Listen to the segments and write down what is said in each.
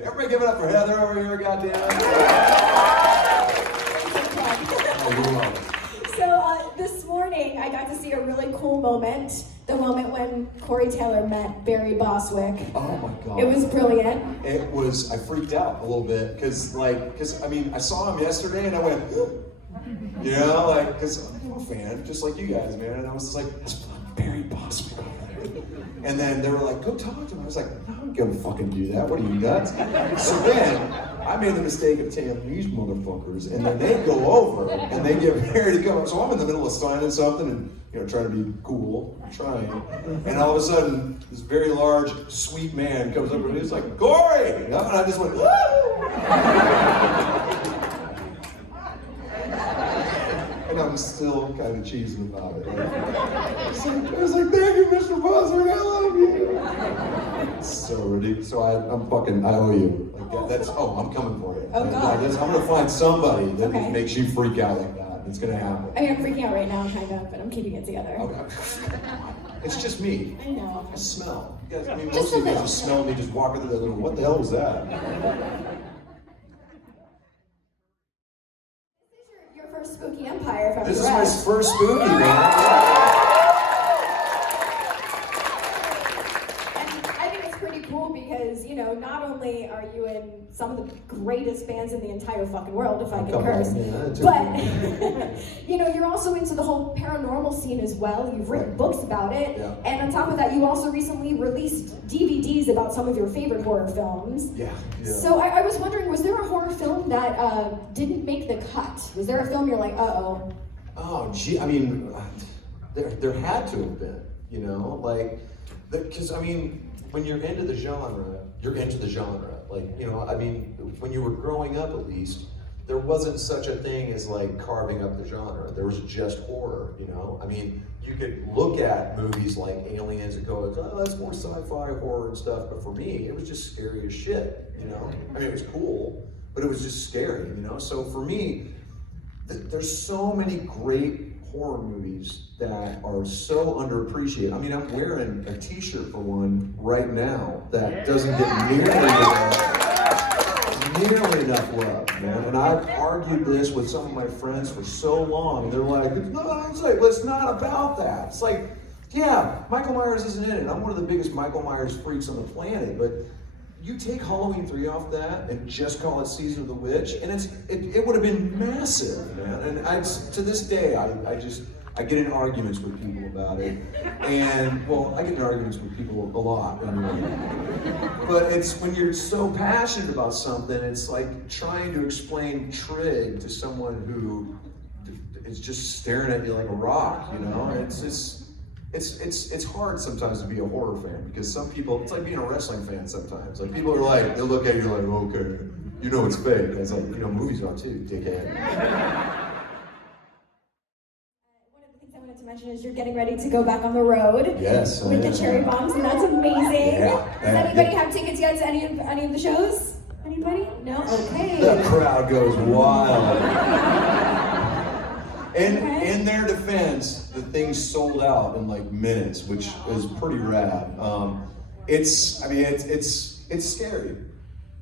good. Everybody give it up for Heather over here, goddamn. So this morning, I got to see a really cool moment. The moment when Corey Taylor met Barry Bostwick. Oh my God. It was brilliant. It was, I freaked out a little bit, because I mean, I saw him yesterday and I went, you know, like, because I'm a fan, just like you guys, man. And I was just like, that's Barry Bostwick over there. And then they were like, go talk to him. I was like, no, I'm gonna fucking do that. What are you, nuts? So then, I made the mistake of telling these motherfuckers, and then they go over and they get ready to come. So I'm in the middle of signing something and, you know, trying to be cool, trying. And all of a sudden, this very large, sweet man comes over and he's like, Corey! And I just went, woo! And I'm still kind of cheesing about it. Right? I was like, thank you, Mr. Bostwick, I love you. It's so ridiculous. So I owe you. Like that's, I'm coming for you. Oh, God. I'm gonna find somebody that makes you freak out like that. It's gonna happen. I mean, I'm freaking out right now, kind of, but I'm keeping it together. Okay. It's just me. I know. I smell. You guys, I mean, Just most of you a guys just smell me just walking through that little, what the hell was that? Your first Spooky Empire, if I'm This is correct. my first spooky, man. I think it's pretty cool because, you know, not only are you in some of the greatest bands in the entire fucking world, if I can curse, but, you know, you're also into the whole paranormal scene as well. You've written books about it. Yeah. And on top of that, you also recently released DVDs about some of your favorite horror films. Yeah. So I was wondering, was there a horror film that didn't make the cut? Was there a film you're like, uh-oh? Oh, gee, I mean, there had to have been, you know, like, because, I mean, when you're into the genre, you're into the genre. Like, you know, I mean, when you were growing up at least, there wasn't such a thing as like carving up the genre. There was just horror, you know? I mean, you could look at movies like Aliens and go, oh, that's more sci-fi horror and stuff, but for me, it was just scary as shit, you know? I mean, it was cool, but it was just scary, you know? So for me, there's so many great horror movies that are so underappreciated. I mean, I'm wearing a t-shirt for one right now that doesn't get nearly enough love, man. And I've argued this with some of my friends for so long, and they're like, it's not about that. It's like, yeah, Michael Myers isn't in it. I'm one of the biggest Michael Myers freaks on the planet, but you take Halloween 3 off that and just call it Season of the Witch, and it would have been massive, man. And to this day, I get in arguments with people about it, and well, I get in arguments with people a lot, anyway. But it's when you're so passionate about something, it's like trying to explain Trig to someone who is just staring at you like a rock, you know? And it's hard sometimes to be a horror fan because some people, it's like being a wrestling fan sometimes. Like people are like, they'll look at you like, okay, you know it's fake. It's like, you know, movies are too, dickhead. One of the things I wanted to mention is you're getting ready to go back on the road. Yes, with the Cherry Bombs, and that's amazing. Yeah. Does anybody have tickets yet to any of the shows? Anybody? No? Okay. The crowd goes wild. And in their defense, the thing sold out in like minutes, which is pretty rad. It's scary.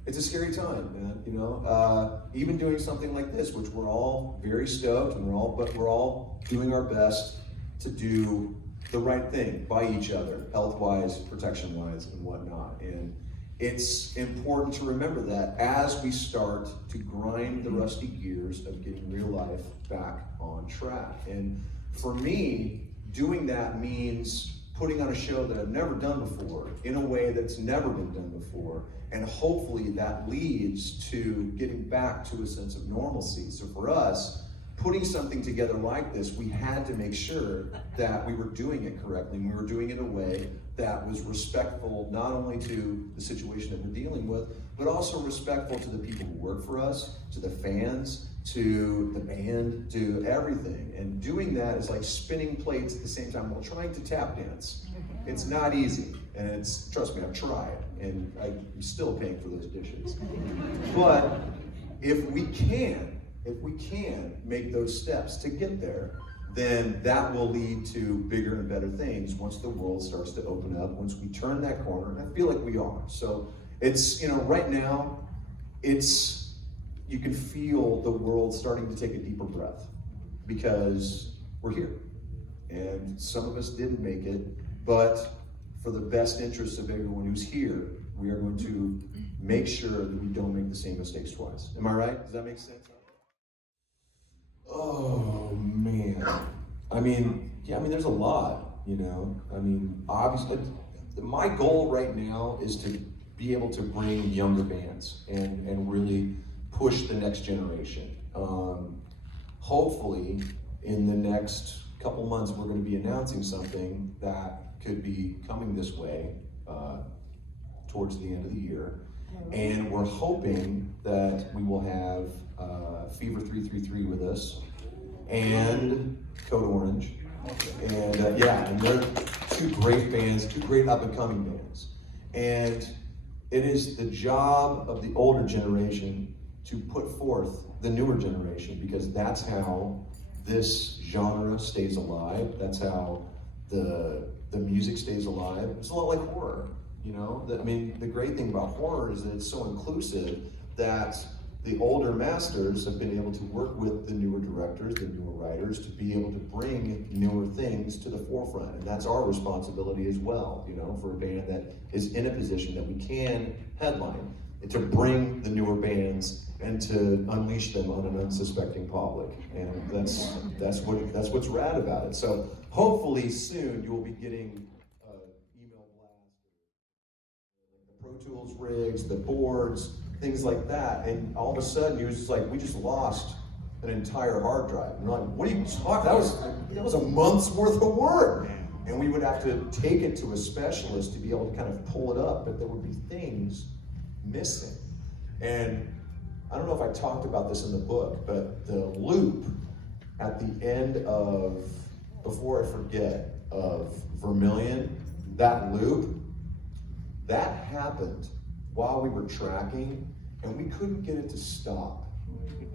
It's a scary time, man. You know, even doing something like this, which we're all very stoked, and we're all doing our best to do the right thing by each other, health-wise, protection-wise, and whatnot. And it's important to remember that as we start to grind the rusty gears of getting real life back on track. And for me, doing that means putting on a show that I've never done before in a way that's never been done before. And hopefully that leads to getting back to a sense of normalcy. So for us, putting something together like this, we had to make sure that we were doing it correctly, and we were doing it in a way that was respectful not only to the situation that we're dealing with, but also respectful to the people who work for us, to the fans, to the band, to everything. And doing that is like spinning plates at the same time while trying to tap dance. It's not easy, and trust me, I've tried, and I'm still paying for those dishes. But if we can make those steps to get there, then that will lead to bigger and better things once the world starts to open up, once we turn that corner, and I feel like we are. So It's, right now, you can feel the world starting to take a deeper breath because we're here. And some of us didn't make it, but for the best interest of everyone who's here, we are going to make sure that we don't make the same mistakes twice. Am I right? Does that make sense? Oh, man. There's a lot, obviously, my goal right now is to be able to bring younger bands and really push the next generation. Hopefully, in the next couple months, we're going to be announcing something that could be coming this way towards the end of the year. And we're hoping that we will have Fever 333 with us and Code Orange. And and they're two great bands, two great up-and-coming bands. And it is the job of the older generation to put forth the newer generation, because that's how this genre stays alive. That's how the music stays alive. It's a lot like horror, the great thing about horror is that it's so inclusive that the older masters have been able to work with the newer directors, the newer writers, to be able to bring newer things to the forefront. And that's our responsibility as well, for a band that is in a position that we can headline, to bring the newer bands and to unleash them on an unsuspecting public. And that's what's rad about it. So hopefully soon you will be getting email blasts, the Pro Tools rigs, the boards, things like that. And all of a sudden he was just like, we just lost an entire hard drive. And we're like, what are you talking? That was a month's worth of work. And we would have to take it to a specialist to be able to kind of pull it up, but there would be things missing. And I don't know if I talked about this in the book, but the loop at the end of, before I forget, of Vermilion, that loop, that happened while we were tracking, and we couldn't get it to stop.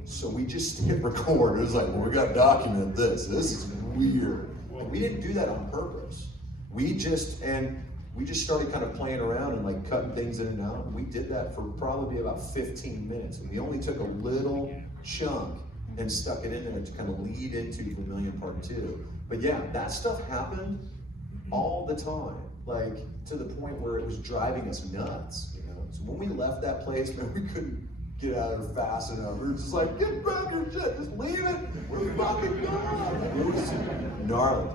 So we just hit record. It was like, well, we got to document this. This is weird. And we didn't do that on purpose. We just started kind of playing around and like cutting things in and out. And we did that for probably about 15 minutes. And we only took a little chunk and stuck it in there to kind of lead into Vermilion Part 2. But yeah, that stuff happened all the time, like to the point where it was driving us nuts. So when we left that place, man, we couldn't get out of there fast enough. We were just like, get back your shit, just leave it. We're fucking gone. It was gnarly.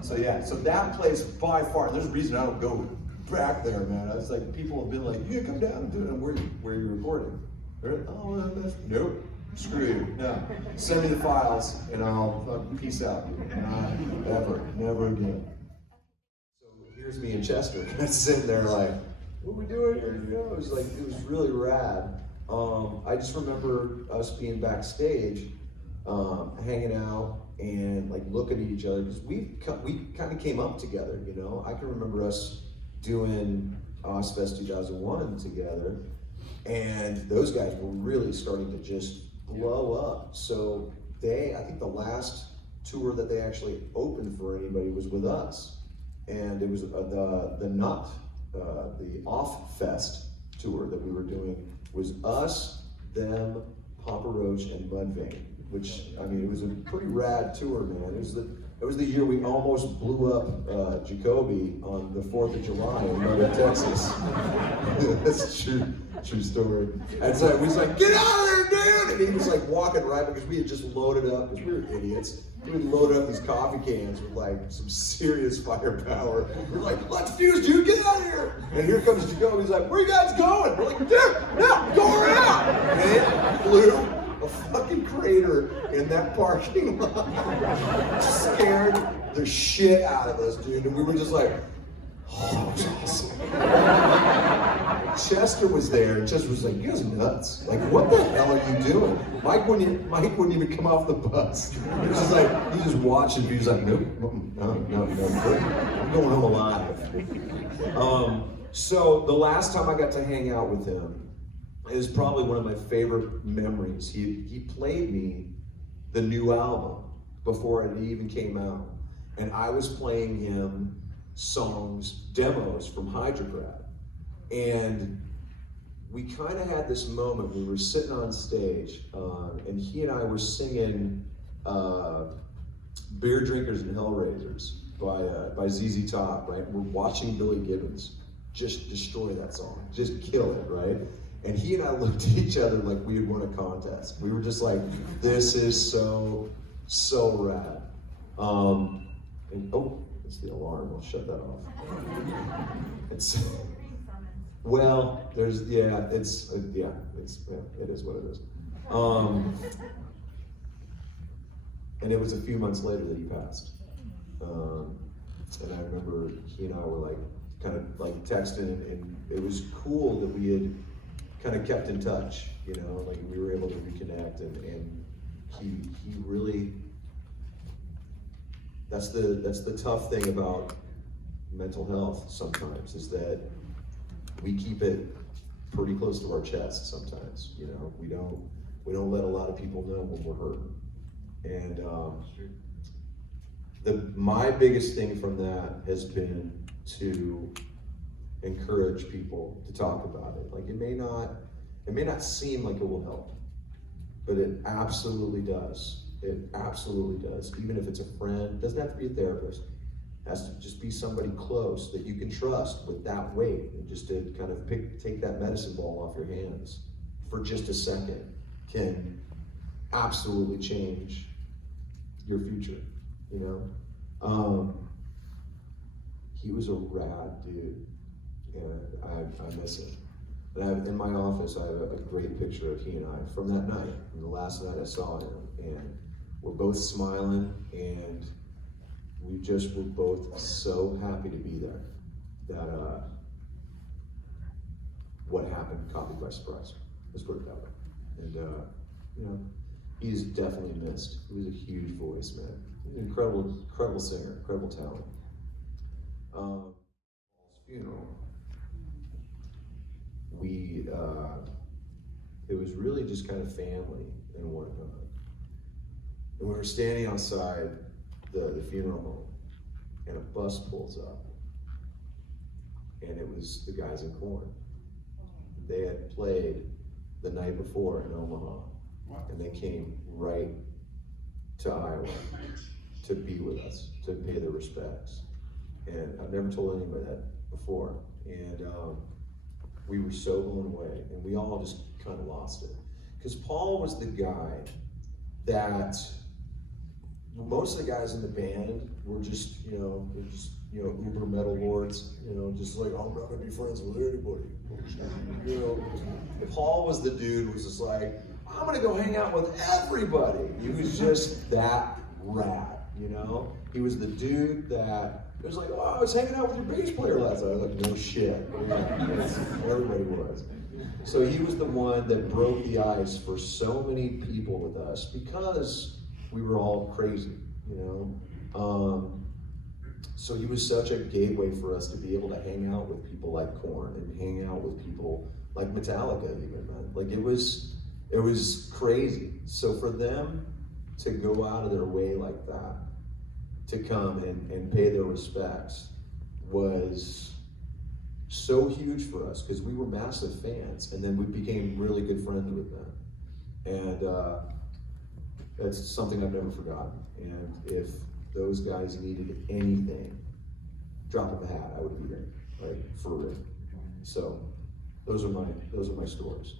So yeah, so that place by far, and there's a reason I don't go back there, man. It's like people have been like, you come down and do it. And where you recording? They're like, oh, nope, screw you. No, send me the files and I'll peace out. Never again. So here's me and Chester sitting there like, what are we doing here? It was really rad. I just remember us being backstage, hanging out and like looking at each other, because we kind of came up together, I can remember us doing Ozfest 2001 together, and those guys were really starting to just blow up. So I think the last tour that they actually opened for anybody was with us, and it was the Off Fest tour that we were doing was us, them, Papa Roach, and Mudvayne, which, it was a pretty rad tour, man. It was the year we almost blew up Jacoby on the 4th of July in Lubbock, Texas. That's a true story. And so he was like, get out of there, dude! And he was like walking right, because we had just loaded up, because we were idiots. We had loaded up these coffee cans with like some serious firepower. We're like, let's fuse, dude, get out of here! And here comes Jacoby, he's like, where you guys going? We're like, dude, no, go around! And it blew a fucking crater in that parking lot. Scared the shit out of us, dude. And we were just like, oh, that was awesome. Chester was there, and Chester was like, you guys are nuts. Like, what the hell are you doing? Mike wouldn't even come off the bus. He was just like, he just watching. He was like, no, I'm going home alive. So the last time I got to hang out with him is probably one of my favorite memories. He played me the new album before it even came out, and I was playing him demos from Hydrograd. And we kind of had this moment. We were sitting on stage, and he and I were singing Beer Drinkers and Hellraisers by ZZ Top, right? We're watching Billy Gibbons just destroy that song, just kill it, right? And he and I looked at each other like we had won a contest. We were just like, this is so rad. And oh, it's the alarm, I'll shut that off. Well, it is what it is. And it was a few months later that he passed. And I remember he and I were like, kind of like texting, and it was cool that we had kind of kept in touch, you know, like we were able to reconnect, and he really, that's the tough thing about mental health sometimes, is that we keep it pretty close to our chest sometimes, you know. We don't let a lot of people know when we're hurting. And my biggest thing from that has been to encourage people to talk about it. Like it may not seem like it will help, but it absolutely does. It absolutely does. Even if it's a friend, doesn't have to be a therapist. It has to just be somebody close that you can trust with that weight, and just to kind of take that medicine ball off your hands for just a second can absolutely change your future, you know? He was a rad dude, and I miss him. And in my office, I have a great picture of he and I from that night, from the last night I saw him, and we're both smiling, and we just were both so happy to be there that what happened caught me by surprise. Let's put it that way. And you know, he's definitely missed. He was a huge voice, man. He's an incredible singer, incredible talent. Funeral. It was really just kind of family and whatnot. And we were standing outside the funeral home, and a bus pulls up, and it was the guys in Korn. They had played the night before in Omaha, and they came right to Iowa to be with us, to pay their respects. And I've never told anybody that before. And we were so blown away, and we all just kind of lost it. Because Paul was the guy that most of the guys in the band were just, uber metal lords, just like, I'm not gonna be friends with anybody. Paul was the dude who was just like, I'm gonna go hang out with everybody. He was just that rad, He was the dude that, it was like, oh, I was hanging out with your bass player last night. I was like, no shit. Everybody was. So he was the one that broke the ice for so many people with us because we were all crazy, So he was such a gateway for us to be able to hang out with people like Korn and hang out with people like Metallica even, man. Like it was crazy. So for them to go out of their way like that, to come and pay their respects, was so huge for us because we were massive fans, and then we became really good friends with them. And that's something I've never forgotten. And if those guys needed anything, drop of a hat, I would be there, like for real. So those are my stories.